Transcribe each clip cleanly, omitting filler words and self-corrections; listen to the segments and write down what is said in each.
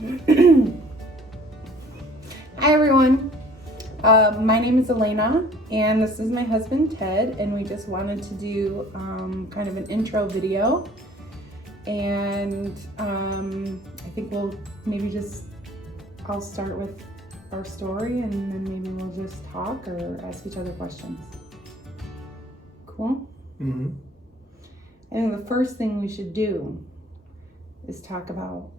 Hi everyone, my name is Alana and this is my husband Ted, and we just wanted to do kind of an intro video, and I think I'll start with our story and then maybe we'll just talk or ask each other questions. Cool? Mm-hmm. I think the first thing we should do is talk about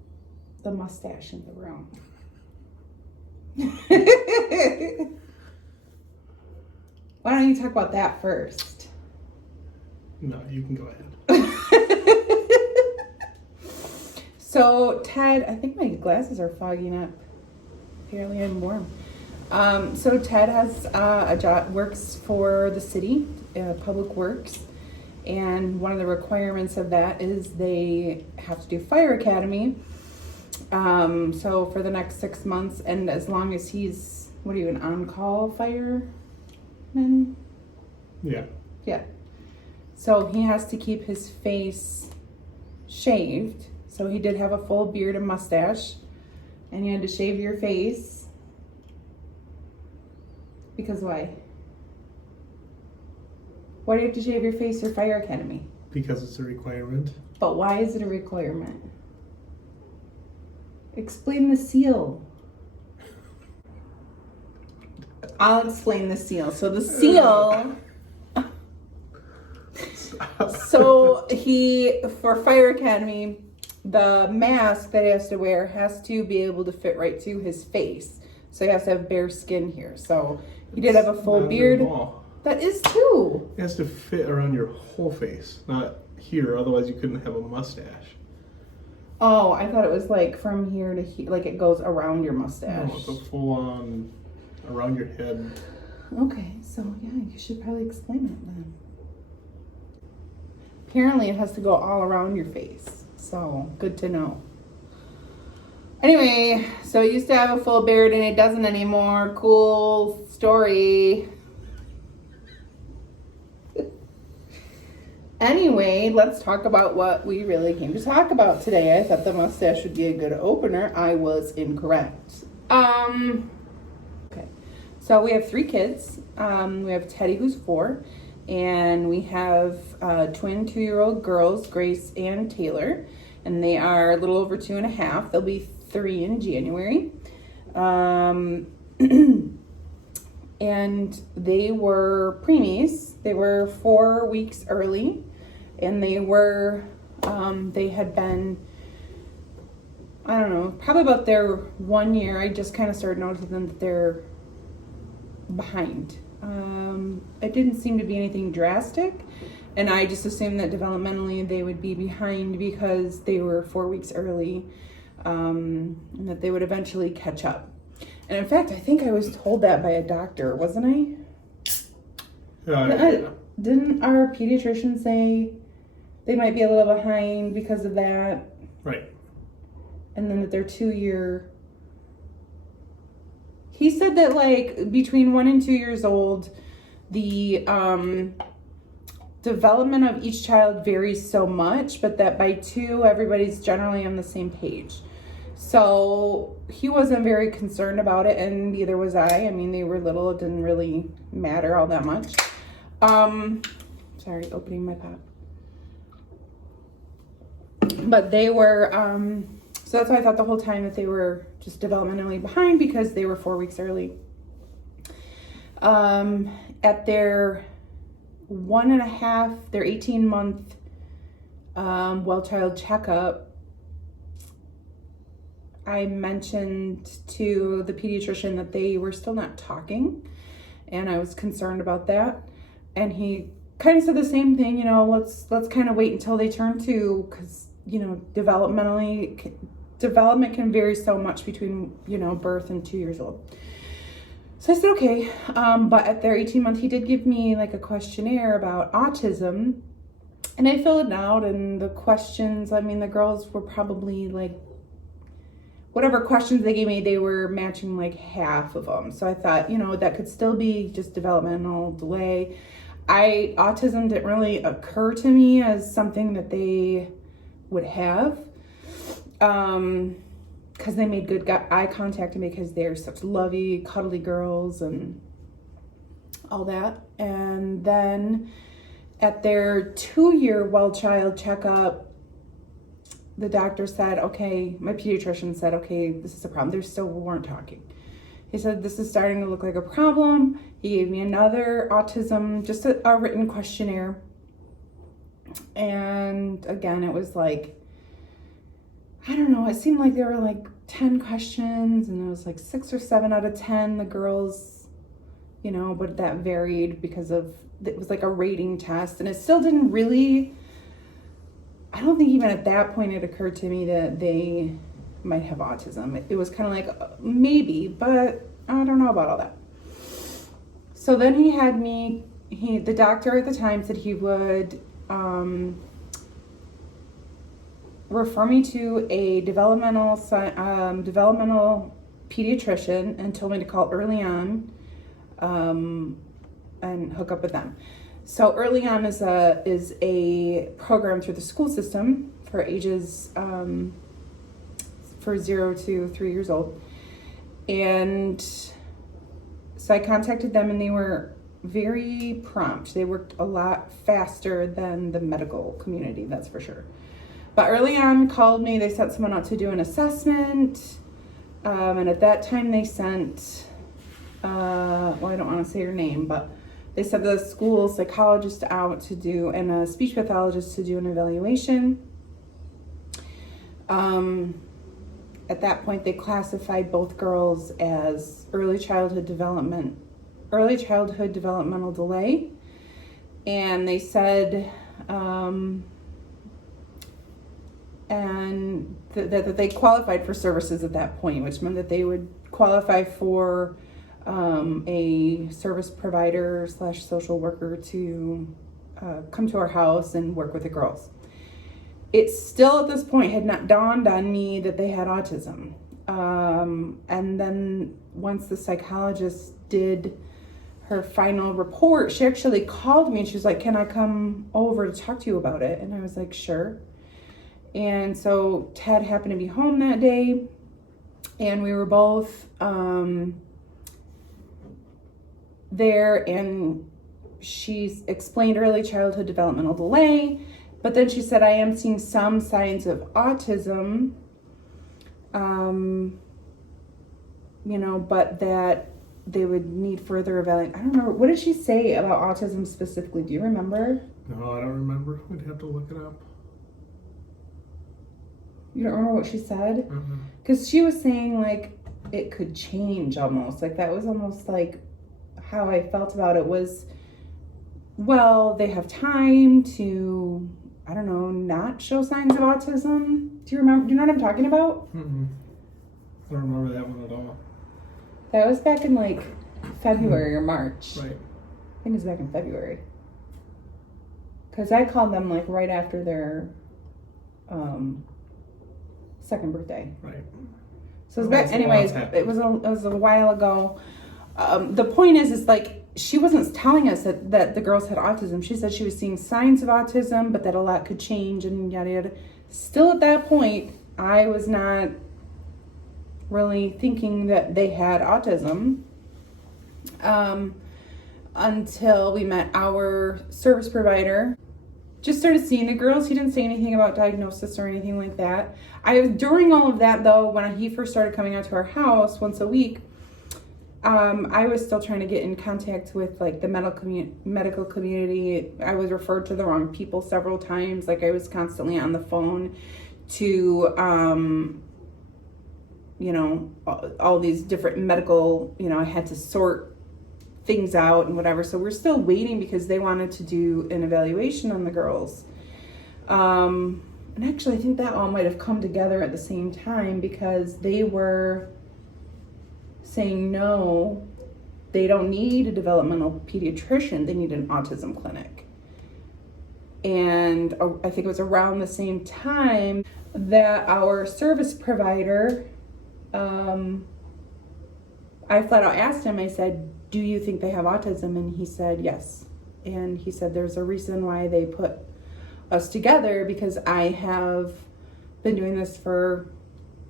the mustache in the room. Why don't you talk about that first? No, you can go ahead. So Ted, I think my glasses are fogging up. Apparently I'm warm. So Ted has a job, works for the city, Public Works, and one of the requirements of that is they have to do fire academy. So for the next 6 months, and as long as he's, what are you, an on-call fireman? Yeah. Yeah. So he has to keep his face shaved. So he did have a full beard and mustache, and you had to shave your face. Because why? Why do you have to shave your face for fire academy? Because it's a requirement. But why is it a requirement? Explain the seal. I'll explain the seal. So the seal, so for fire academy, the mask that he has to wear has to be able to fit right to his face. So he has to have bare skin here. So he did have a full beard. That is too. It has to fit around your whole face, not here. Otherwise, you couldn't have a mustache. Oh, I thought it was like from here to here, like it goes around your mustache. No, it's a full-on around your head. Okay, so yeah, you should probably explain it then. Apparently it has to go all around your face, so good to know. Anyway, so he used to have a full beard and it doesn't anymore. Cool story. Anyway, let's talk about what we really came to talk about today. I thought the mustache would be a good opener. I was incorrect. Okay, so we have 3 kids. We have Teddy, who's 4, and we have twin 2-year-old girls, Grace and Taylor, and they are a little over 2.5. They'll be 3 in January. And they were preemies. They were 4 weeks early, and they had been, I don't know, probably about their 1 year. I just kind of started noticing that they're behind. It didn't seem to be anything drastic, and I just assumed that developmentally they would be behind because they were 4 weeks early, and that they would eventually catch up. And in fact, I think I was told that by a doctor, wasn't I? Yeah. Didn't our pediatrician say they might be a little behind because of that? Right. And then that they're 2 year. He said that like between 1 and 2 years old, the development of each child varies so much, but that by 2, everybody's generally on the same page. So he wasn't very concerned about it, and neither was I. I mean, they were little, it didn't really matter all that much. Sorry, opening my pop. But they were, so that's why I thought the whole time that they were just developmentally behind, because they were 4 weeks early. At their 1.5, their 18-month well-child checkup, I mentioned to the pediatrician that they were still not talking, and I was concerned about that. And he kind of said the same thing, you know, let's kind of wait until they turn 2, because, you know, development can vary so much between, you know, birth and 2 years old. So I said, okay. But at their 18-month, he did give me like a questionnaire about autism, and I filled it out, and the questions, I mean, the girls were probably like, whatever questions they gave me, they were matching like half of them. So I thought, you know, that could still be just developmental delay. Autism didn't really occur to me as something that they would have. because they made good eye contact and because they're such lovey, cuddly girls and all that. And then at their 2-year well-child checkup, the doctor said, okay, my pediatrician said, okay, this is a problem. They still weren't talking. He said, this is starting to look like a problem. He gave me another autism, just a written questionnaire. And again, it was like, I don't know, it seemed like there were like 10 questions and it was like 6 or 7 out of 10, the girls, you know, but that varied because of, it was like a rating test, and it still didn't really, I don't think even at that point it occurred to me that they might have autism. It was kind of like, maybe, but I don't know about all that. So then he had me, the doctor at the time said he would refer me to a developmental pediatrician and told me to call early on and hook up with them. So early on is a program through the school system for ages for 0 to 3 years old. And so I contacted them and they were very prompt. They worked a lot faster than the medical community, that's for sure. But early on called me, they sent someone out to do an assessment. And at that time they sent, well, I don't want to say her name, but they sent the school psychologist out to do, and a speech pathologist to do an evaluation. At that point, they classified both girls as early childhood developmental delay. And they said, that they qualified for services at that point, which meant that they would qualify for a service provider / social worker to come to our house and work with the girls. It still at this point had not dawned on me that they had autism. And then once the psychologist did her final report, she actually called me and she was like, can I come over to talk to you about it? And I was like, sure. And so Ted happened to be home that day, and we were both there, and she explained early childhood developmental delay, but then she said, I am seeing some signs of autism, but that they would need further evaluation. I don't remember. What did she say about autism specifically? Do you remember? No, I don't remember. We'd have to look it up. You don't remember what she said? Because she was saying, like, it could change almost. Like, that was almost like how I felt about it was, well, they have time to, I don't know, not show signs of autism. Do you remember? Do you know what I'm talking about? I don't remember that one at all. That was back in, like, February or March. Right. I think it was back in February. Because I called them, like, right after their second birthday. Right. So it was back, anyways, it was a while ago. The point is like, she wasn't telling us that the girls had autism. She said she was seeing signs of autism, but that a lot could change and yada yada. Still at that point, I was not really thinking that they had autism until we met our service provider. Just started seeing the girls. He didn't say anything about diagnosis or anything like that. During all of that, though, when he first started coming out to our house once a week, I was still trying to get in contact with, like, the medical community. I was referred to the wrong people several times. Like, I was constantly on the phone to, all these different medical, I had to sort things out and whatever. So we're still waiting because they wanted to do an evaluation on the girls. And actually, I think that all might have come together at the same time because they were saying, no, they don't need a developmental pediatrician. They need an autism clinic. And I think it was around the same time that our service provider, I flat out asked him, I said, do you think they have autism? And he said, yes. And he said, there's a reason why they put us together, because I have been doing this for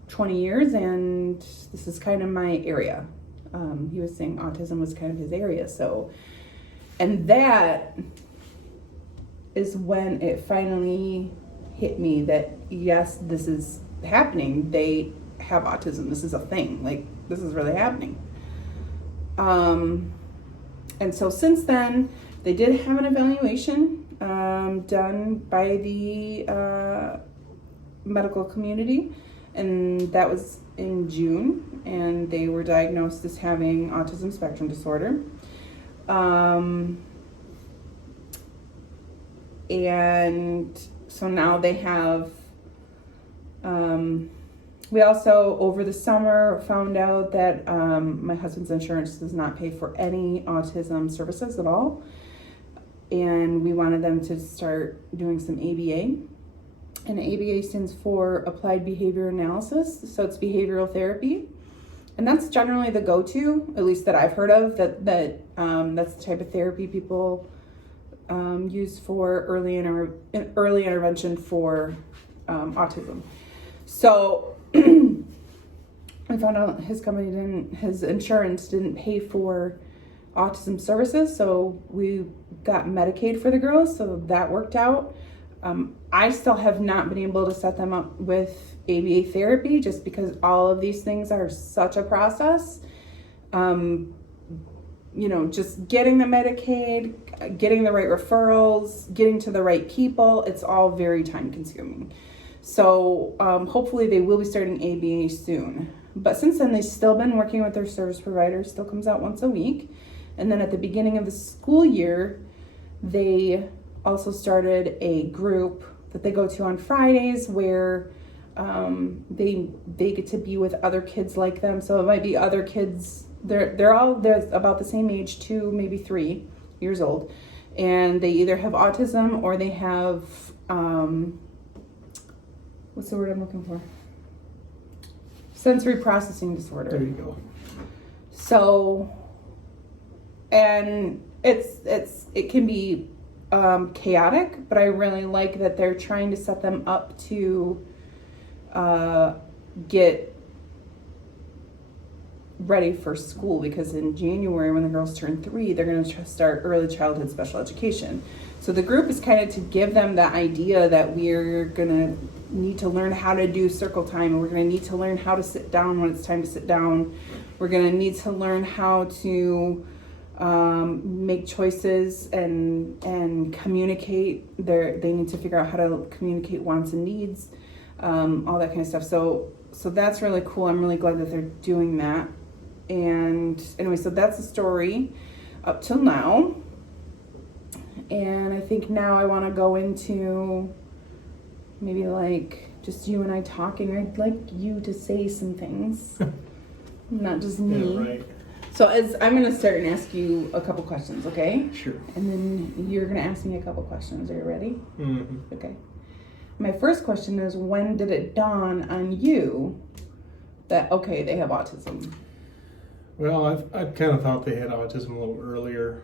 20 years, and this is kind of my area. He was saying autism was kind of his area. So, and that is when it finally hit me that yes, this is happening. They have autism. This is a thing. Like, this is really happening. And so since then, they did have an evaluation done by the medical community, and that was in June, and they were diagnosed as having autism spectrum disorder. And so now they have, we also over the summer found out that my husband's insurance does not pay for any autism services at all. And we wanted them to start doing some ABA. And ABA stands for Applied Behavior Analysis. So it's behavioral therapy. And that's generally the go-to, at least that I've heard of, that's the type of therapy people use for early intervention for autism. So I found out his insurance didn't pay for autism services, so we got Medicaid for the girls, so that worked out. I still have not been able to set them up with ABA therapy just because all of these things are such a process. Just getting the Medicaid, getting the right referrals, getting to the right people, it's all very time consuming. So hopefully they will be starting ABA soon. But since then, they've still been working with their service provider, still comes out once a week. And then at the beginning of the school year, they also started a group that they go to on Fridays where they get to be with other kids like them. So it might be other kids, they're about the same age, 2, maybe 3 years old. And they either have autism or they have, what's the word I'm looking for? Sensory processing disorder. There you go. So, and it can be chaotic, but I really like that they're trying to set them up to get ready for school, because in January when the girls turn 3, they're going to start early childhood special education. So the group is kind of to give them the idea that we're going to need to learn how to do circle time, and we're going to need to learn how to sit down when it's time to sit down. We're going to need to learn how to make choices and communicate. They need to figure out how to communicate wants and needs, all that kind of stuff. So that's really cool. I'm really glad that they're doing that. And anyway, so that's the story up till now. And I think now I want to go into maybe like just you and I talking. I'd like you to say some things, not just me. Yeah, right. So I'm going to start and ask you a couple questions, okay? Sure. And then you're going to ask me a couple questions. Are you ready? Mm-hmm. Okay. My first question is, when did it dawn on you that, okay, they have autism? Well, I've kind of thought they had autism a little earlier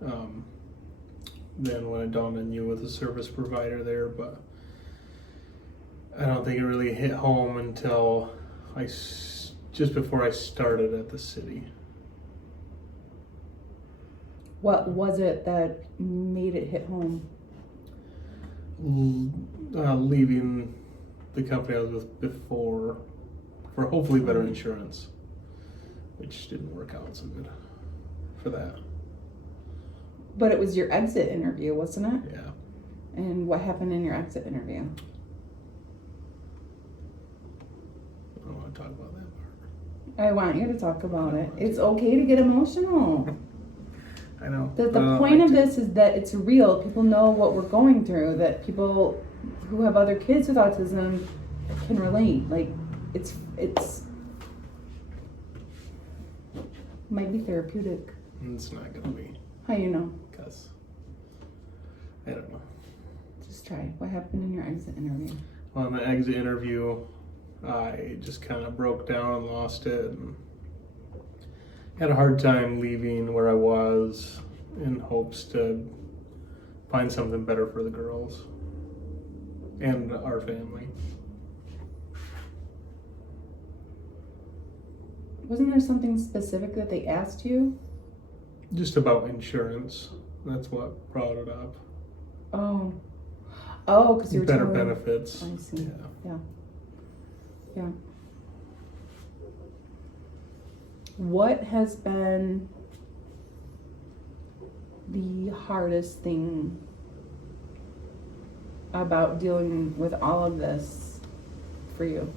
than when it dawned on you with the service provider there, but I don't think it really hit home until just before I started at the city. What was it that made it hit home? Leaving the company I was with before for hopefully better insurance, which didn't work out so good for that. But it was your exit interview, wasn't it? Yeah. And what happened in your exit interview? I don't want to talk about that part. I want you to talk about it. It's okay to get emotional. I know. The point of this is that it's real. People know what we're going through, that people who have other kids with autism can relate. Like, it's might be therapeutic. It's not going to be. How you know? Because I don't know. Just try. What happened in your exit interview? Well, in the exit interview, I just kind of broke down and lost it, and had a hard time leaving where I was in hopes to find something better for the girls and our family. Wasn't there something specific that they asked you? Just about insurance. That's what brought it up. Oh. Oh, because you were Better telling... benefits. I see. Yeah. What has been the hardest thing about dealing with all of this for you?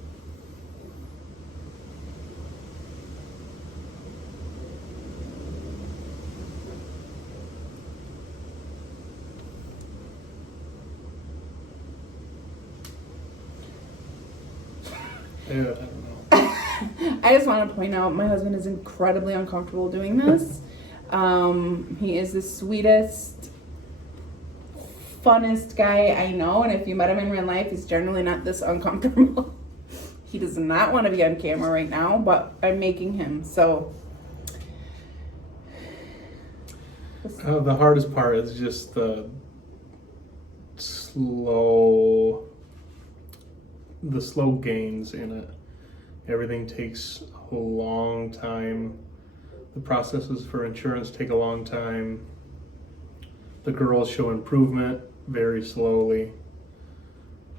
Yeah, I don't know. I just want to point out my husband is incredibly uncomfortable doing this. He is the sweetest, funnest guy I know, and if you met him in real life, he's generally not this uncomfortable. He does not want to be on camera right now, but I'm making him, so. The hardest part is just the slow gains in it. Everything takes a long time. The processes for insurance take a long time. The girls show improvement very slowly.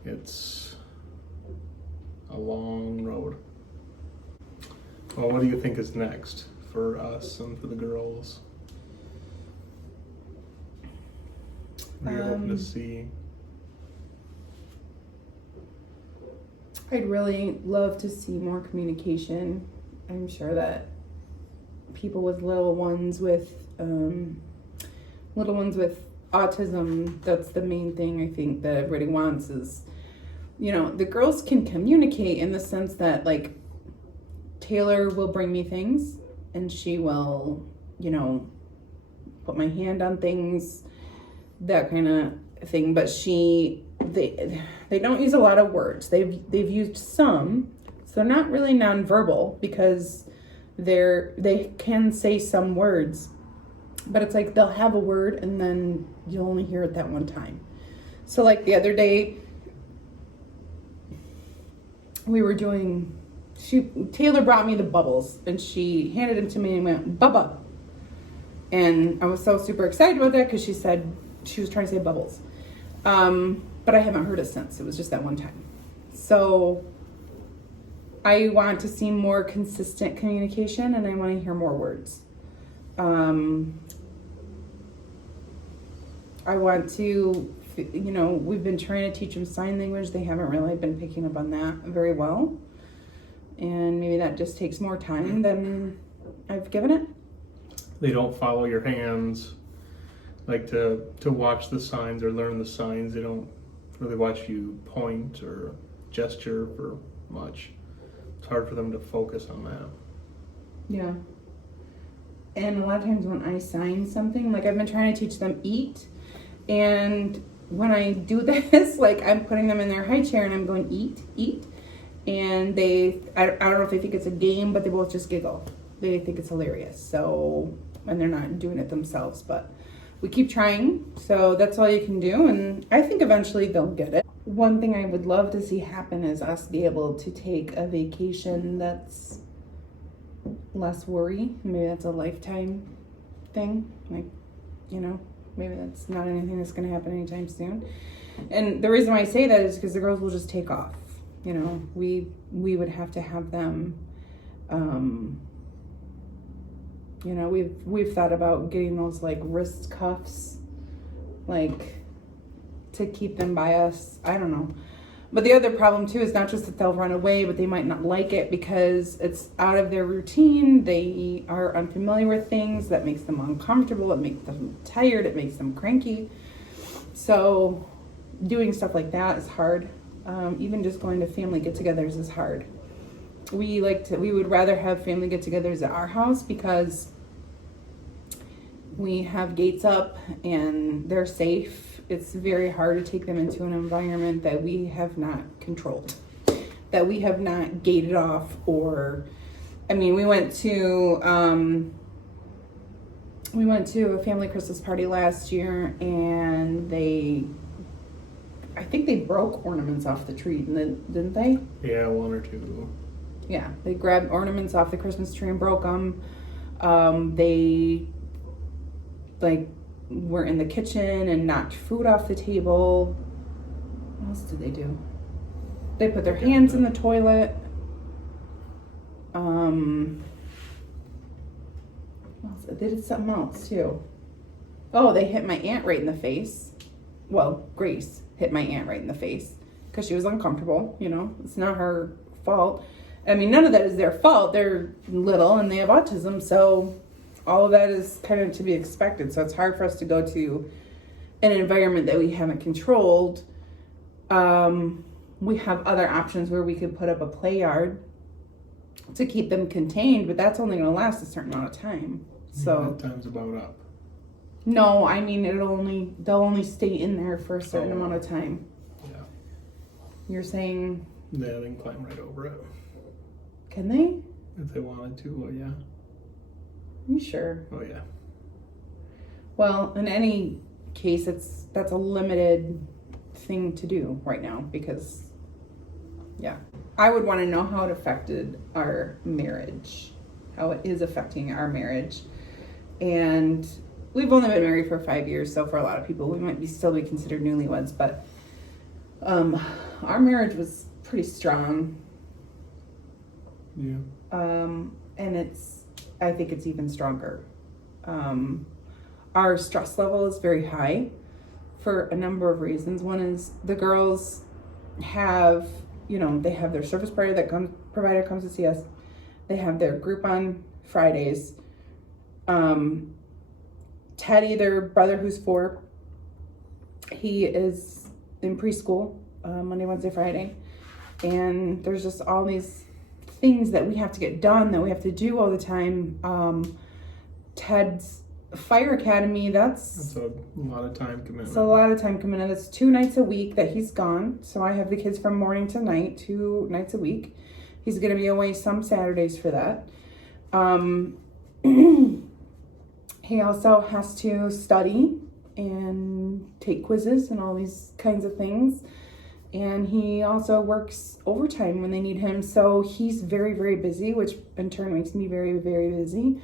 It's a long road. Well, what do you think is next for us and for the girls? What are you hoping to see? I'd really love to see more communication. I'm sure that people with little ones with autism, that's the main thing I think that everybody wants is, the girls can communicate in the sense that, like, Taylor will bring me things and she will, put my hand on things, that kind of thing, but they don't use a lot of words. They've used some, so they're not really nonverbal because they can say some words, but it's like they'll have a word and then you'll only hear it that one time. So like the other day, Taylor brought me the bubbles and she handed them to me and went, Bubba. And I was so super excited about that because she said she was trying to say bubbles. But I haven't heard it since. It was just that one time. So I want to see more consistent communication and I want to hear more words. I want to, we've been trying to teach them sign language. They haven't really been picking up on that very well. And maybe that just takes more time than I've given it. They don't follow your hands, like to watch the signs or learn the signs. They don't really watch you point or gesture for much. It's hard for them to focus on that. Yeah. And a lot of times when I sign something, like I've been trying to teach them eat, and when I do this, like I'm putting them in their high chair and I'm going eat, and I don't know if they think it's a game, but they both just giggle. They think it's hilarious. So, and they're not doing it themselves, but we keep trying. So that's all you can do, and I think eventually they'll get it. One thing I would love to see happen is us be able to take a vacation that's less worry. Maybe that's a lifetime thing. Like, maybe that's not anything that's going to happen anytime soon. And the reason why I say that is because the girls will just take off. We would have to have them, we've thought about getting those like wrist cuffs, like to keep them by us. I don't know. But the other problem too is not just that they'll run away, but they might not like it because it's out of their routine. They are unfamiliar with things. That makes them uncomfortable. It makes them tired. It makes them cranky. So doing stuff like that is hard. Even just going to family get-togethers is hard. We would rather have family get-togethers at our house because we have gates up and they're safe. It's very hard to take them into an environment that we have not controlled, that we have not gated off. We went to a family Christmas party last year and I think they broke ornaments off the tree, didn't they? Yeah, one or two. Yeah, they grabbed ornaments off the Christmas tree and broke them. They like were in the kitchen and knocked food off the table. What else did they do? They put their hands in the toilet. They did something else too. Oh, they hit my aunt right in the face. Well, Grace hit my aunt right in the face because she was uncomfortable. You know, it's not her fault. I mean, none of that is their fault. They're little and they have autism, so all of that is kind of to be expected. So it's hard for us to go to an environment that we haven't controlled. We have other options where we could put up a play yard to keep them contained, but that's only going to last a certain amount of time. So that time's about up. No, I mean they'll only stay in there for a certain amount of time. Yeah. You're saying? Yeah, they can climb right over it. Can they? If they wanted to, well, yeah. Are you sure? Oh yeah. Well, in any case, that's a limited thing to do right now because, yeah. I would want to know how it affected our marriage, how it is affecting our marriage. And we've only been married for 5 years, so for a lot of people, we might still be considered newlyweds, but our marriage was pretty strong. Yeah. And I think it's even stronger. Our stress level is very high for a number of reasons. One is the girls have, they have their service provider comes to see us. They have their group on Fridays. Teddy, their brother who's 4, he is in preschool Monday, Wednesday, Friday. And there's just all these things that we have to get done, that we have to do all the time. Ted's fire academy, that's a lot of time commitment. It's a lot of time commitment. It's 2 nights a week that he's gone. So I have the kids from morning to night, 2 nights a week. He's going to be away some Saturdays for that. He also has to study and take quizzes and all these kinds of things. And he also works overtime when they need him. So he's very, very busy, which in turn makes me very, very busy.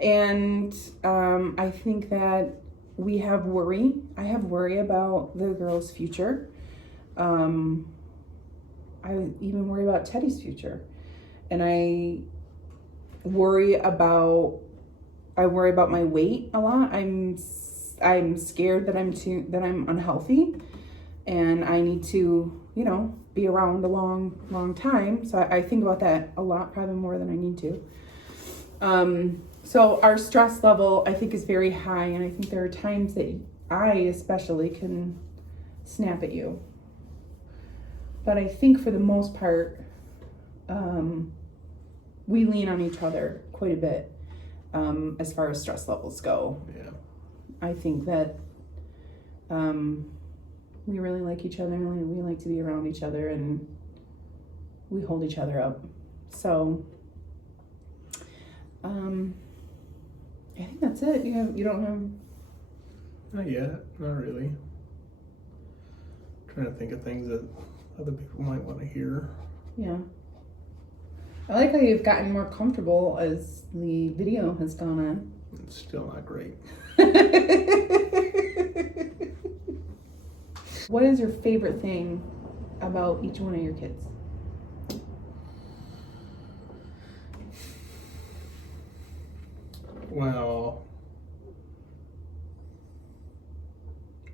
And I think that we have worry. I have worry about the girl's future. I even worry about Teddy's future. And I worry about my weight a lot. I'm scared that I'm unhealthy and I need to, be around a long time. So I think about that a lot, probably more than I need to. So our stress level, I think, is very high, and I think there are times that I especially can snap at you. But I think for the most part, we lean on each other quite a bit as far as stress levels go. Yeah. I think that we really like each other, and we like to be around each other, and we hold each other up. So I think that's it. You don't have... Not yet. Not really. Trying to think of things that other people might want to hear. Yeah. I like how you've gotten more comfortable as the video has gone on. It's still not great. What is your favorite thing about each one of your kids? Well,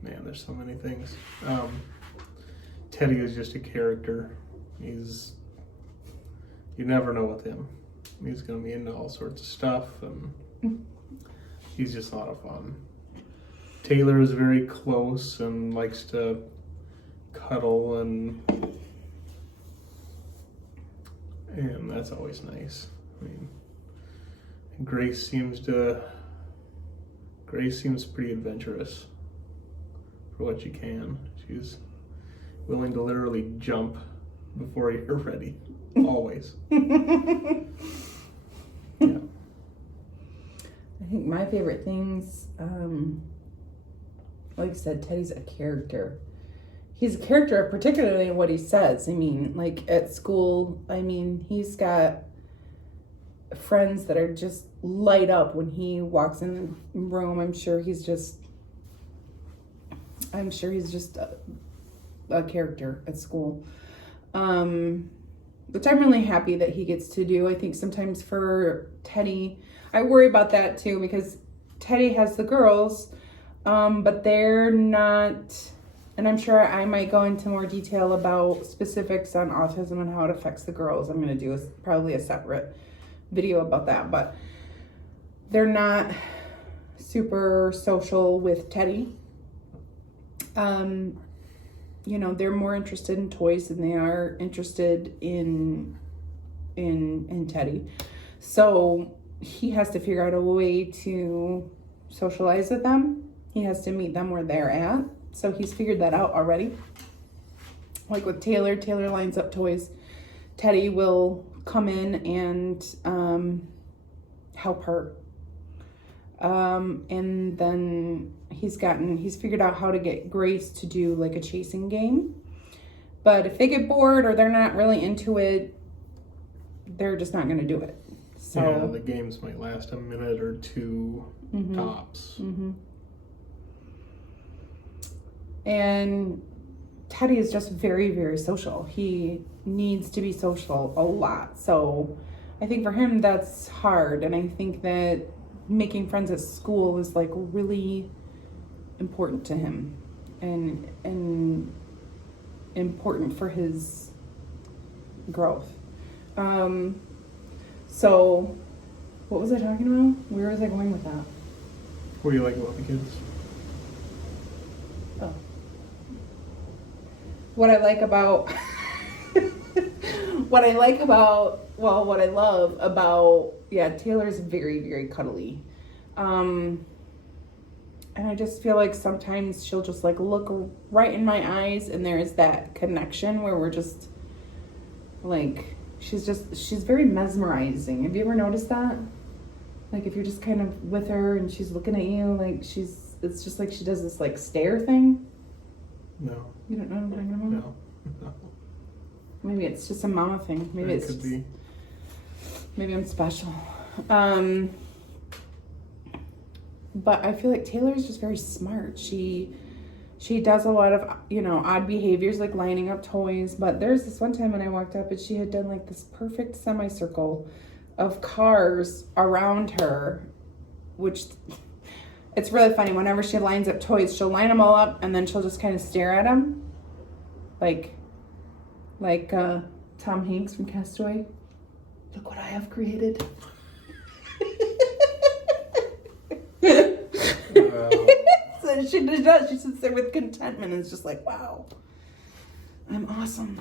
man, there's so many things. Teddy is just a character. You never know with him. He's going to be into all sorts of stuff, and he's just a lot of fun. Taylor is very close and likes to cuddle, and that's always nice. I mean, Grace seems pretty adventurous for what she can. She's willing to literally jump before you're ready. Always. Yeah. I think my favorite things, like I said, Teddy's a character. he's a character, particularly in what he says. I mean, like at school, I mean, he's got friends that are just light up when he walks in the room. I'm sure he's just a character at school. Which I'm really happy that he gets to do. I think sometimes for Teddy, I worry about that too, because Teddy has the girls, but they're not, and I'm sure I might go into more detail about specifics on autism and how it affects the girls. I'm going to do probably a separate video about that, but they're not super social with Teddy. You know, they're more interested in toys than they are interested in Teddy. So he has to figure out a way to socialize with them. He has to meet them where they're at. So he's figured that out already. Like with Taylor lines up toys. Teddy will come in and help her. And then he's figured out how to get Grace to do like a chasing game. But if they get bored or they're not really into it, they're just not going to do it. So yeah, the games might last a minute or two tops. Mm-hmm. And Teddy is just very, very social. He needs to be social a lot. So I think for him that's hard. And I think that making friends at school is like really important to him and important for his growth. So what was I talking about? Where was I going with that? What do you like about the kids? Oh. What I love about, Taylor's very, very cuddly. And I just feel like sometimes she'll just like look right in my eyes and there is that connection where we're just like, she's very mesmerizing. Have you ever noticed that? Like if you're just kind of with her and she's looking at you, like it's just like she does this like stare thing. No. You don't know what I'm talking about? No. Maybe it's just a mama thing. Maybe it could be. Maybe I'm special. But I feel like Taylor is just very smart. She does a lot of, odd behaviors like lining up toys. But there's this one time when I walked up and she had done like this perfect semicircle of cars around her, which it's really funny. Whenever she lines up toys, she'll line them all up and then she'll just kind of stare at them. Like Tom Hanks from Castaway. Look what I have created. So she does. She sits there with contentment and is just like, wow, I'm awesome.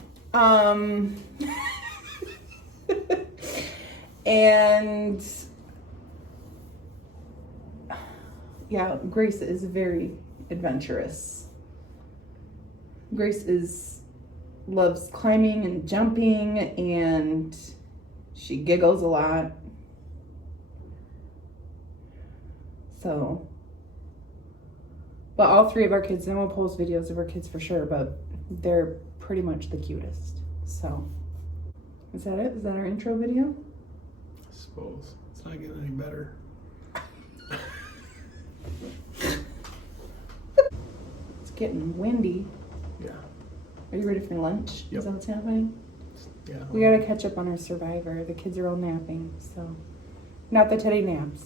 And yeah, Grace is very adventurous. Grace loves climbing and jumping, and she giggles a lot. So, but all three of our kids, and we'll post videos of our kids for sure, but they're pretty much the cutest. So, is that it? Is that our intro video? I suppose. It's not getting any better. It's getting windy. Yeah. Are you ready for lunch? Yep. Is that what's happening? Yeah. We gotta catch up on our Survivor. The kids are all napping, so. Not that Teddy naps,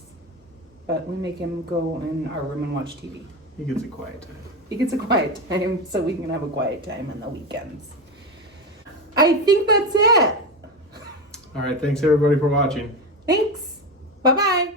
but we make him go in our room and watch TV. He gets a quiet time. He gets a quiet time, so we can have a quiet time on the weekends. I think that's it. All right. Thanks, everybody, for watching. Thanks. Bye-bye.